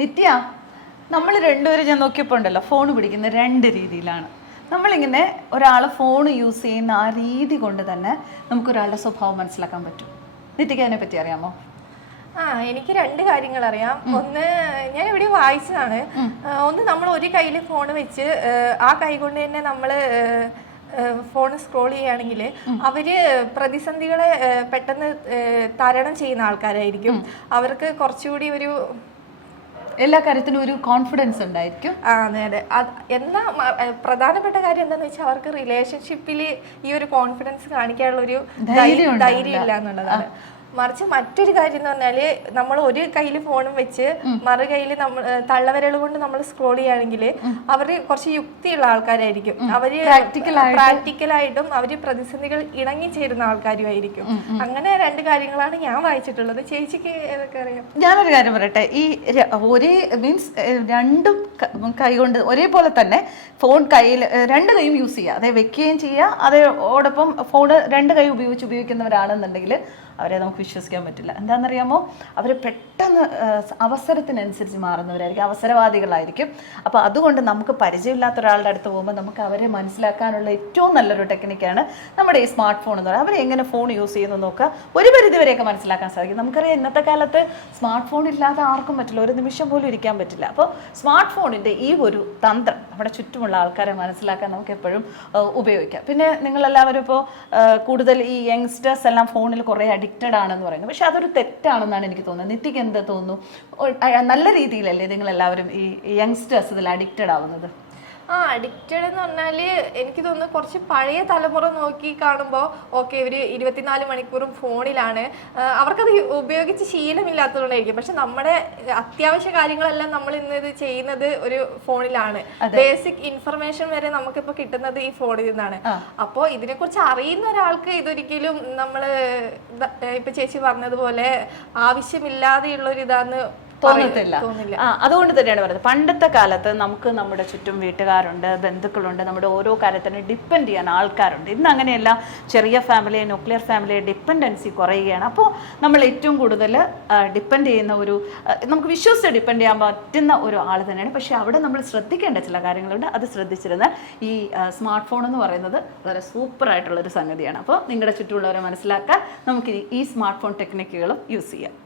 നിത്യ, നമ്മൾ രണ്ടുപേരും ഞാൻ നോക്കിയപ്പോൾ ഉണ്ടല്ലോ ഫോൺ പിടിക്കുന്ന രണ്ട് രീതിയിലാണ്. നമ്മളിങ്ങനെ ഒരാൾ ഫോൺ യൂസ് ചെയ്യുന്ന ആ രീതി കൊണ്ട് തന്നെ നമുക്കൊരാളുടെ സ്വഭാവം മനസ്സിലാക്കാൻ പറ്റും. നിത്യക്ക് അതിനെ പറ്റി അറിയാമോ? എനിക്ക് രണ്ട് കാര്യങ്ങൾ അറിയാം. ഒന്ന്, ഞാൻ ഇവിടെ വായിച്ചതാണ്. ഒന്ന്, നമ്മൾ ഒരു കയ്യിൽ ഫോൺ വെച്ച് ആ കൈ കൊണ്ട് തന്നെ നമ്മള് ഫോൺ സ്ക്രോൾ ചെയ്യുകയാണെങ്കിൽ അവര് പ്രതിസന്ധികളെ പെട്ടെന്ന് തരണം ചെയ്യുന്ന ആൾക്കാരായിരിക്കും. അവർക്ക് കുറച്ചുകൂടി ഒരു എല്ലാ കാര്യത്തിനും ഒരു കോൺഫിഡൻസ് ഉണ്ടായിരിക്കും. അതെ അതെ. എന്നാ പ്രധാനപ്പെട്ട കാര്യം എന്താന്ന് വെച്ചാൽ അവർക്ക് റിലേഷൻഷിപ്പിൽ ഈ ഒരു കോൺഫിഡൻസ് കാണിക്കാനുള്ള ഒരു ധൈര്യം ഇല്ല എന്നുള്ളതാണ്. മറിച്ച് മറ്റൊരു കാര്യം എന്ന് പറഞ്ഞാല് നമ്മൾ ഒരു കയ്യിൽ ഫോണും വെച്ച് മറു കയ്യിൽ നമ്മൾ തള്ളവിരൽ കൊണ്ട് നമ്മൾ സ്ക്രോൾ ചെയ്യുകയാണെങ്കിൽ അവര് കുറച്ച് യുക്തിയുള്ള ആൾക്കാരായിരിക്കും. അവര് പ്രാക്ടിക്കലായിട്ടും അവര് പ്രതിസന്ധികൾ ഇണങ്ങി ചേരുന്ന ആൾക്കാരുമായിരിക്കും. അങ്ങനെ രണ്ട് കാര്യങ്ങളാണ് ഞാൻ വായിച്ചിട്ടുള്ളത്. ചേച്ചിക്ക് ഏതൊക്കെ അറിയാം? ഞാനൊരു കാര്യം പറയട്ടെ. ഈ ഒരേ മീൻസ് രണ്ടും കൈ കൊണ്ട് ഒരേപോലെ തന്നെ ഫോൺ കയ്യിൽ രണ്ട് കൈയും യൂസ് ചെയ്യുക, അതായത് വെക്കുകയും ചെയ്യുക. അതോടൊപ്പം ഫോണ് രണ്ട് കൈ ഉപയോഗിക്കുന്നവരാണെന്നുണ്ടെങ്കിൽ അവരെ നമുക്ക് വിശ്വസിക്കാൻ പറ്റില്ല. എന്താണെന്നറിയാമോ? അവർ പെട്ടെന്ന് അവസരത്തിനനുസരിച്ച് മാറുന്നവരായിരിക്കും, അവസരവാദികളായിരിക്കും. അപ്പോൾ അതുകൊണ്ട് നമുക്ക് പരിചയമില്ലാത്ത ഒരാളുടെ അടുത്ത് പോകുമ്പോൾ നമുക്ക് അവരെ മനസ്സിലാക്കാനുള്ള ഏറ്റവും നല്ലൊരു ടെക്നിക്കാണ് നമ്മുടെ ഈ സ്മാർട്ട് ഫോൺ എന്ന് പറയുന്നത്. അവരെങ്ങനെ ഫോൺ യൂസ് ചെയ്യുന്നു നോക്കുക, ഒരു പരിധി വരെയൊക്കെ മനസ്സിലാക്കാൻ സാധിക്കും. നമുക്കറിയാം ഇന്നത്തെ കാലത്ത് സ്മാർട്ട് ഫോൺ ഇല്ലാതെ ആർക്കും പറ്റില്ല, ഒരു നിമിഷം പോലും ഇരിക്കാൻ പറ്റില്ല. അപ്പോൾ സ്മാർട്ട് ഫോണിൻ്റെ ഈ ഒരു തന്ത്രം നമ്മുടെ ചുറ്റുമുള്ള ആൾക്കാരെ മനസ്സിലാക്കാൻ നമുക്ക് എപ്പോഴും ഉപയോഗിക്കാം. പിന്നെ നിങ്ങളെല്ലാവരും ഇപ്പോൾ കൂടുതൽ ഈ യങ്സ്റ്റേഴ്സ് എല്ലാം ഫോണിൽ കുറേ അഡിക്റ്റഡ് ആണെന്ന് പറയുന്നത്, പക്ഷെ അതൊരു തെറ്റാണെന്നാണ് എനിക്ക് തോന്നുന്നത്. നിത്യക്ക് എന്ത് തോന്നുന്നു? നല്ല രീതിയിലല്ലേ നിങ്ങൾ എല്ലാവരും ഈ യങ്സ്റ്റേഴ്സ് ഇതിൽ അഡിക്റ്റഡ് ആവുന്നത്? അഡിക്റ്റഡ് എന്ന് പറഞ്ഞാല് എനിക്ക് തോന്നുന്നു കുറച്ച് പഴയ തലമുറ നോക്കി കാണുമ്പോൾ ഓക്കെ, ഇവര് 24 മണിക്കൂറും ഫോണിലാണ്, അവർക്കത് ഉപയോഗിച്ച് ശീലമില്ലാത്തതുകൊണ്ടായിരിക്കും. പക്ഷെ നമ്മുടെ അത്യാവശ്യ കാര്യങ്ങളെല്ലാം നമ്മൾ ഇന്ന് ഇത് ചെയ്യുന്നത് ഒരു ഫോണിലാണ്. ബേസിക് ഇൻഫർമേഷൻ വരെ നമുക്കിപ്പോ കിട്ടുന്നത് ഈ ഫോണിൽ നിന്നാണ്. അപ്പോൾ ഇതിനെക്കുറിച്ച് അറിയുന്ന ഒരാൾക്ക് ഇതൊരിക്കലും നമ്മള് ഇപ്പൊ ചേച്ചി പറഞ്ഞതുപോലെ ആവശ്യമില്ലാതെയുള്ള ഒരു ഇതാന്ന് തോന്നത്തില്ല. അതുകൊണ്ട് തന്നെയാണ് പറയുന്നത്, പണ്ടത്തെ കാലത്ത് നമുക്ക് നമ്മുടെ ചുറ്റും വീട്ടുകാരുണ്ട്, ബന്ധുക്കളുണ്ട്, നമ്മുടെ ഓരോ കാര്യത്തിനും ഡിപ്പെൻഡ് ചെയ്യാൻ ആൾക്കാരുണ്ട്. ഇന്ന് അങ്ങനെയല്ല, ചെറിയ ഫാമിലിയെ, ന്യൂക്ലിയർ ഫാമിലിയെ ഡിപ്പെൻഡൻസി കുറയുകയാണ്. അപ്പോൾ നമ്മൾ ഏറ്റവും കൂടുതൽ ഡിപ്പെൻഡ് ചെയ്യുന്ന ഒരു, നമുക്ക് വിശ്വസിച്ച് ഡിപ്പെൻഡ് ചെയ്യാൻ പറ്റുന്ന ഒരു ആൾ തന്നെയാണ്. പക്ഷേ അവിടെ നമ്മൾ ശ്രദ്ധിക്കേണ്ട ചില കാര്യങ്ങളുണ്ട്. അത് ശ്രദ്ധിച്ചിരുന്ന ഈ സ്മാർട്ട് ഫോൺ എന്ന് പറയുന്നത് വളരെ സൂപ്പറായിട്ടുള്ളൊരു സംഗതിയാണ്. അപ്പോൾ നിങ്ങളുടെ ചുറ്റുമുള്ളവരെ മനസ്സിലാക്കാൻ നമുക്ക് ഈ സ്മാർട്ട് ഫോൺ ടെക്നിക്കുകളും യൂസ് ചെയ്യാം.